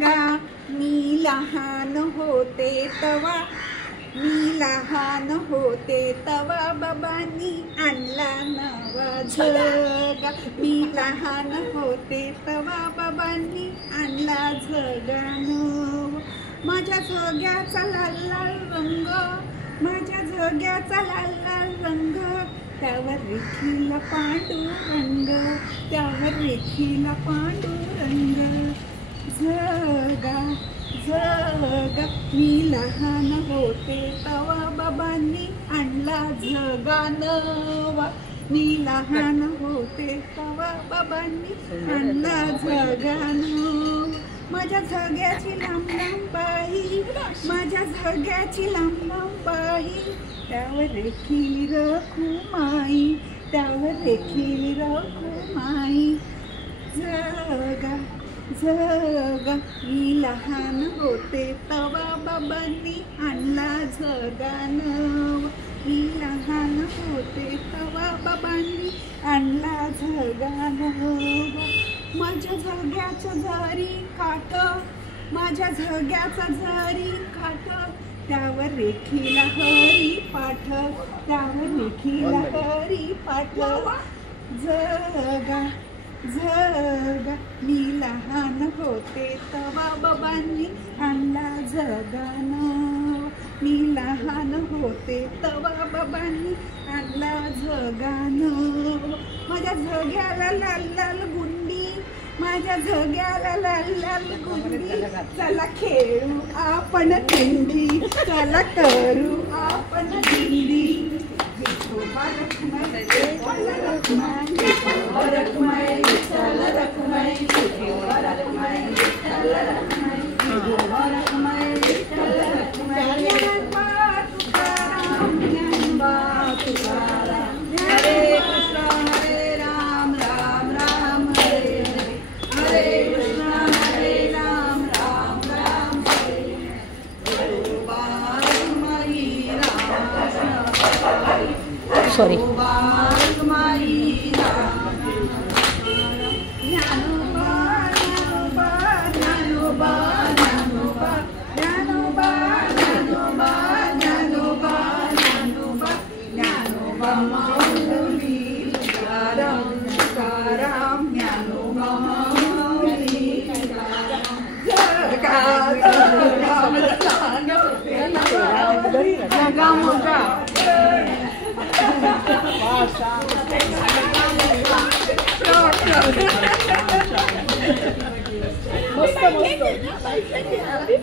गा मी लहान होते तवा, मी लहान होते तवा बाबांनी आणला नवा झगा, मी लहान होते तवा बाबांनी आणला झगा नवा. माझ्या झग्याचा लाल लाल रंग, माझ्या झग्याचा लाल लाल रंग, त्यावर रेखीला पांडुरंग, त्यावर रेखीला पांडुरंग. झगा झगा मी लहान होते तवा बाबांनी आणला झगा नवा, मी लहान होते तवा बाबांनी आणला झगा नवा. माझ्या झग्याची लांब लांब बाही, माझ्या झग्याची लांब लांब बाही, त्यावर रेखीली रखुमाई, त्यावर रेखीली रखुमाई. झगा झगा मी लहान होते तवा बाबांनी आणला झगा नवा, मी लहान होते तवा बाबांनी आणला झगा नवा. माझ्या झग्याच्या झरी काठ, माझ्या झग्याचा झरी काठ, त्यावर रेखीला हरी पाठ, त्यावर रेखीला हरी पाठ. झगा झगा मी लहान होते तवा बाबांनी आणला झगा नवा, मी लहान होते तवा बाबांनी आणला झगा नवा. माझ्या झग्याला लाल लाल गुंडी, माझ्या झग्याला लाल लाल गुंडी, चला खेळू आपण दिंडी, चला करू आपण दिंडी. सॉरी मस्त मस्त